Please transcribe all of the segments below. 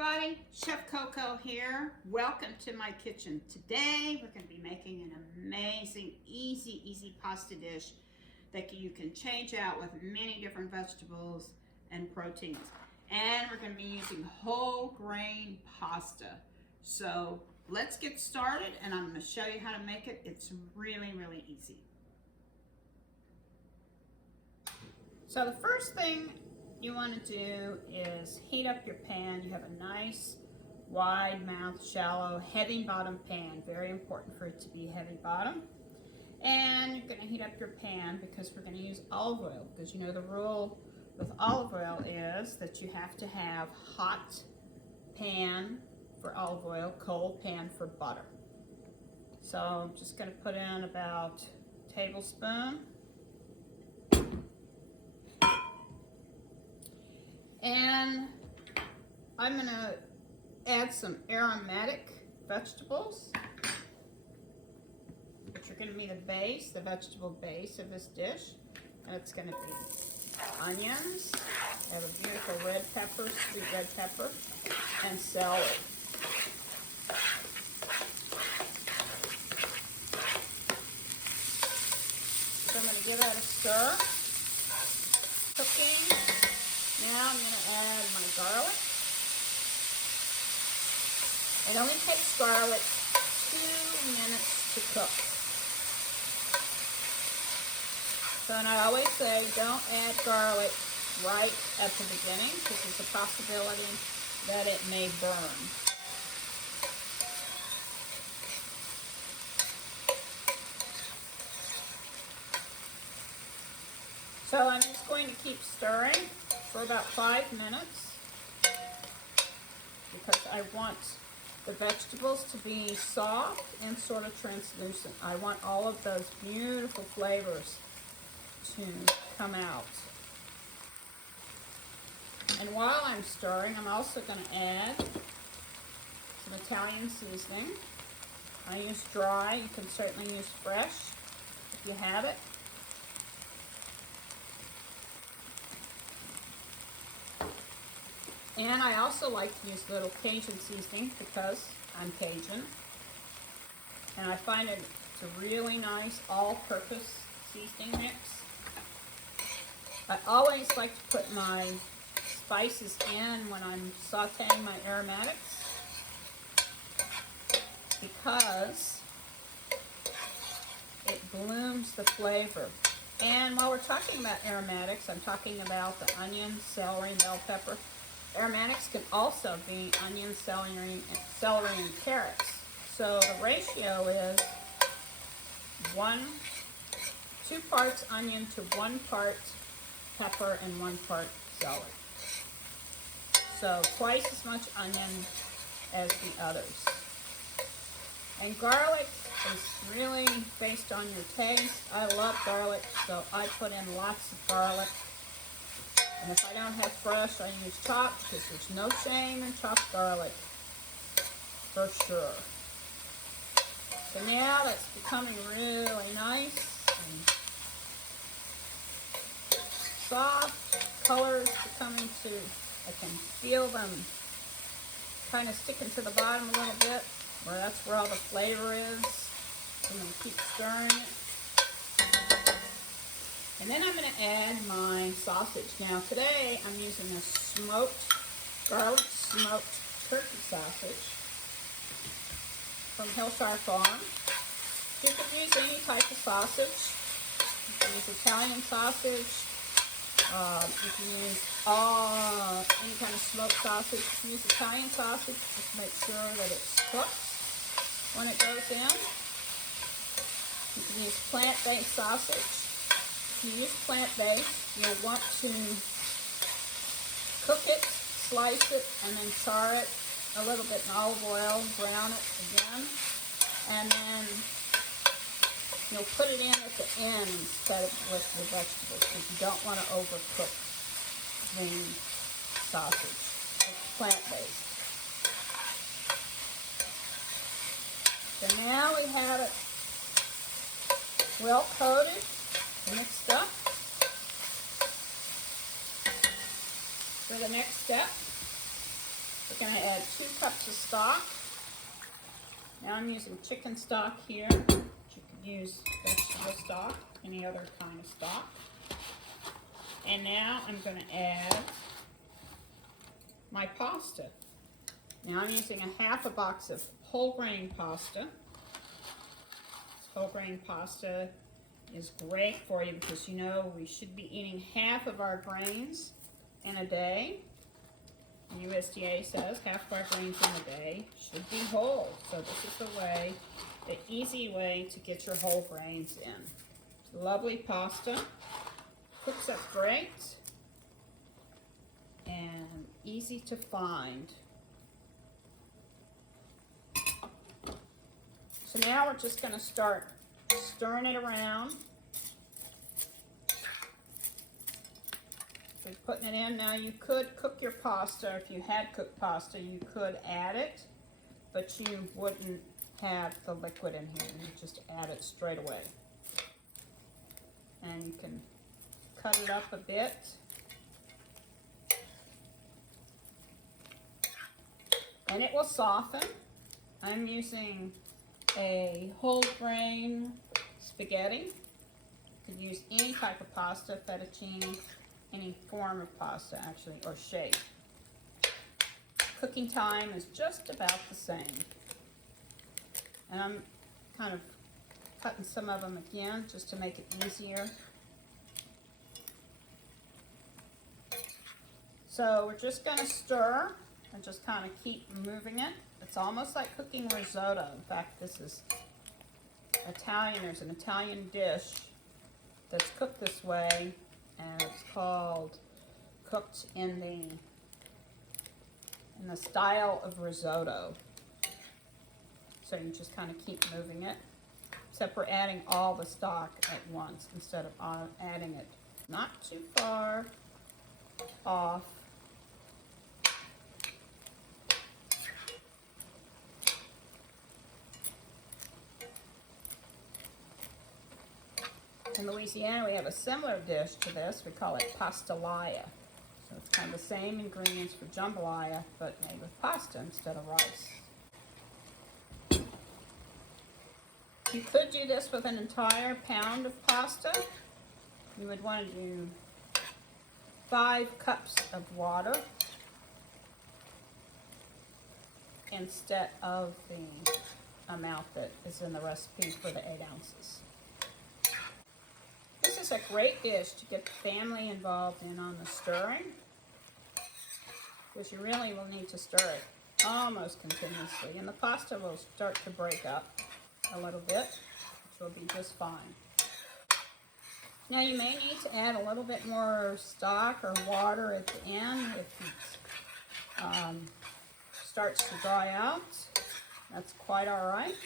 everybody, Chef Coco here. Welcome to my kitchen. Today we're going to be making an amazing, easy pasta dish that you can change out with many different vegetables and proteins. And we're going to be using whole grain pasta. So let's get started and I'm going to show you how to make it. It's really easy. So the first thing you want to do is heat up your pan. You have a nice wide mouth, shallow, heavy bottom pan. Very important for it to be heavy bottom. And you're going to heat up your pan because we're going to use olive oil, because you know the rule with olive oil is that you have to have hot pan for olive oil, cold pan for butter. So I'm just going to put in about a tablespoon. And I'm going to add some aromatic vegetables, which are going to be the base, the vegetable base of this dish. And it's going to be onions. I have a beautiful red pepper, sweet red pepper, and celery. So I'm going to give that a stir. Cooking. Now I'm going to add my garlic. It only takes garlic 2 minutes to cook. So, and I always say don't add garlic right at the beginning because there's a possibility that it may burn. So I'm just going to keep stirring for about 5 minutes because I want the vegetables to be soft and sort of translucent. I want all of those beautiful flavors to come out. And while I'm stirring, I'm also going to add some Italian seasoning. I use dry. You can certainly use fresh if you have it. And I also like to use a little Cajun seasoning because I'm Cajun. And I find it's a really nice all-purpose seasoning mix. I always like to put my spices in when I'm sauteing my aromatics because it blooms the flavor. And while we're talking about aromatics, I'm talking about the onion, celery, and bell pepper. Aromatics can also be onion, celery, and carrots. So the ratio is 2 parts onion to 1 part pepper and 1 part celery. So twice as much onion as the others. And garlic is really based on your taste. I love garlic, so I put in lots of garlic. And if I don't have fresh, I use chopped because there's no shame in chopped garlic, for sure. So now that's becoming really nice and soft. Colors becoming to, I can feel them kind of sticking to the bottom a little bit, where that's where all the flavor is. I'm going to keep stirring it. And then I'm going to add my sausage. Now today I'm using a garlic smoked turkey sausage from Hillshire Farm. You can use any type of sausage. You can use Italian sausage. You can use any kind of smoked sausage. You can use Italian sausage. Just make sure that it's cooked when it goes in. You can use plant-based sausage. If you use plant-based, you'll want to cook it, slice it, and then char it a little bit in olive oil, brown it again, and then you'll put it in at the end instead of with the vegetables because you don't want to overcook the sausage. It's plant-based. So now we have it well coated, mixed up. For the next step, We're going to add 2 cups of stock. Now I'm using chicken stock here. You could use vegetable stock, any other kind of stock. And now I'm going to add my pasta. Now I'm using a half a box of whole grain pasta. Whole grain pasta is great for you because you know we should be eating half of our grains in a day. The USDA says half of our grains in a day should be whole. So this is the easy way to get your whole grains in. Lovely pasta, cooks up great, and easy to find. So now we're just going to start stirring it around. We're putting it in. Now you could cook your pasta. If you had cooked pasta, you could add it, but you wouldn't have the liquid in here. You just add it straight away. And you can cut it up a bit. And it will soften. I'm using a whole grain spaghetti. You could use any type of pasta, fettuccine, any form of pasta actually, or shape. Cooking time is just about the same. And I'm kind of cutting some of them again just to make it easier. So we're just going to stir and just kind of keep moving it. It's almost like cooking risotto. In fact, this is Italian. There's an Italian dish that's cooked this way, and it's called cooked in the style of risotto. So you just kind of keep moving it, except we're adding all the stock at once instead of adding it not too far off. In Louisiana, we have a similar dish to this. We call it pastelaya. So it's kind of the same ingredients for jambalaya, but made with pasta instead of rice. You could do this with an entire pound of pasta. You would want to do 5 cups of water instead of the amount that is in the recipe for the 8 ounces. This is a great dish to get the family involved in on the stirring, because you really will need to stir it almost continuously, and the pasta will start to break up a little bit, which will be just fine. Now you may need to add a little bit more stock or water at the end if it starts to dry out. That's quite all right,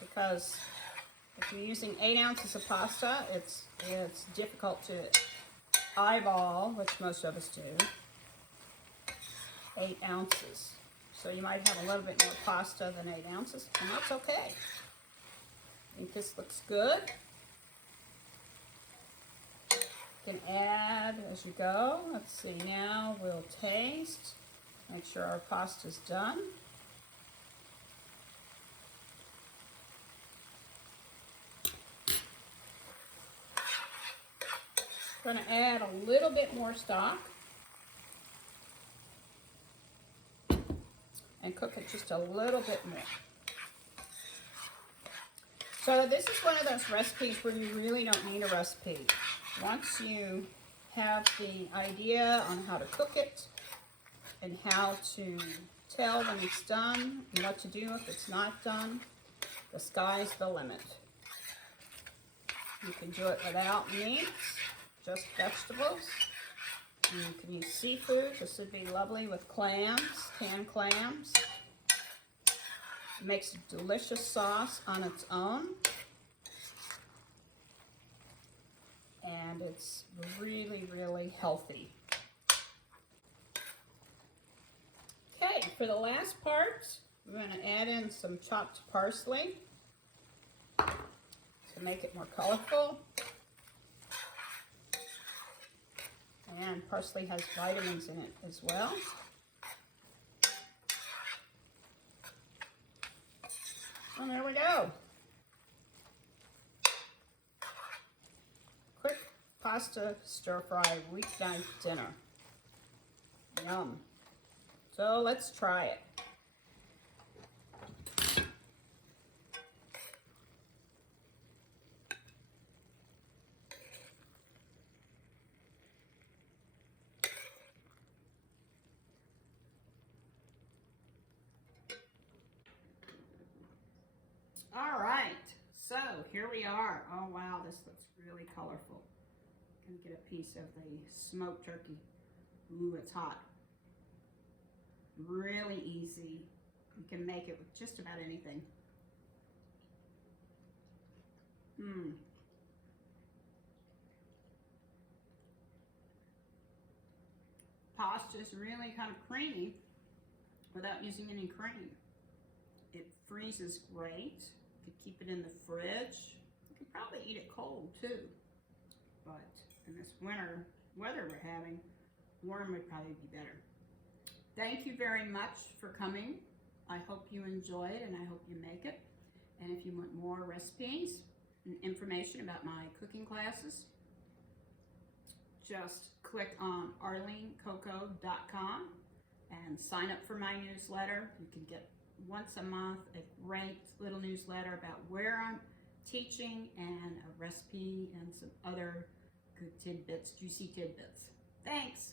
because if you're using 8 ounces of pasta, it's difficult to eyeball, which most of us do, 8 ounces. So you might have a little bit more pasta than 8 ounces, and that's okay. I think this looks good. You can add as you go. Let's see, now we'll taste. Make sure our pasta's done. I'm going to add a little bit more stock and cook it just a little bit more. So this is one of those recipes where you really don't need a recipe. Once you have the idea on how to cook it and how to tell when it's done and what to do if it's not done, the sky's the limit. You can do it without meat, just vegetables. And you can use seafood. This would be lovely with clams, canned clams. It makes a delicious sauce on its own. And it's really, really healthy. Okay, for the last part, we're going to add in some chopped parsley to make it more colorful. And parsley has vitamins in it as well. And there we go. Quick pasta stir-fry weeknight dinner. Yum. So let's try it. All right, so here we are. Oh wow, this looks really colorful. Gonna get a piece of the smoked turkey. Ooh, it's hot. Really easy. You can make it with just about anything. Pasta is really kind of creamy without using any cream. It freezes great. You could keep it in the fridge. You could probably eat it cold too. But in this winter weather we're having, warm would probably be better. Thank you very much for coming. I hope you enjoy it and I hope you make it. And if you want more recipes and information about my cooking classes, just click on arlenecoco.com and sign up for my newsletter. You can get once a month a great little newsletter about where I'm teaching and a recipe and some other good tidbits, juicy tidbits. Thanks.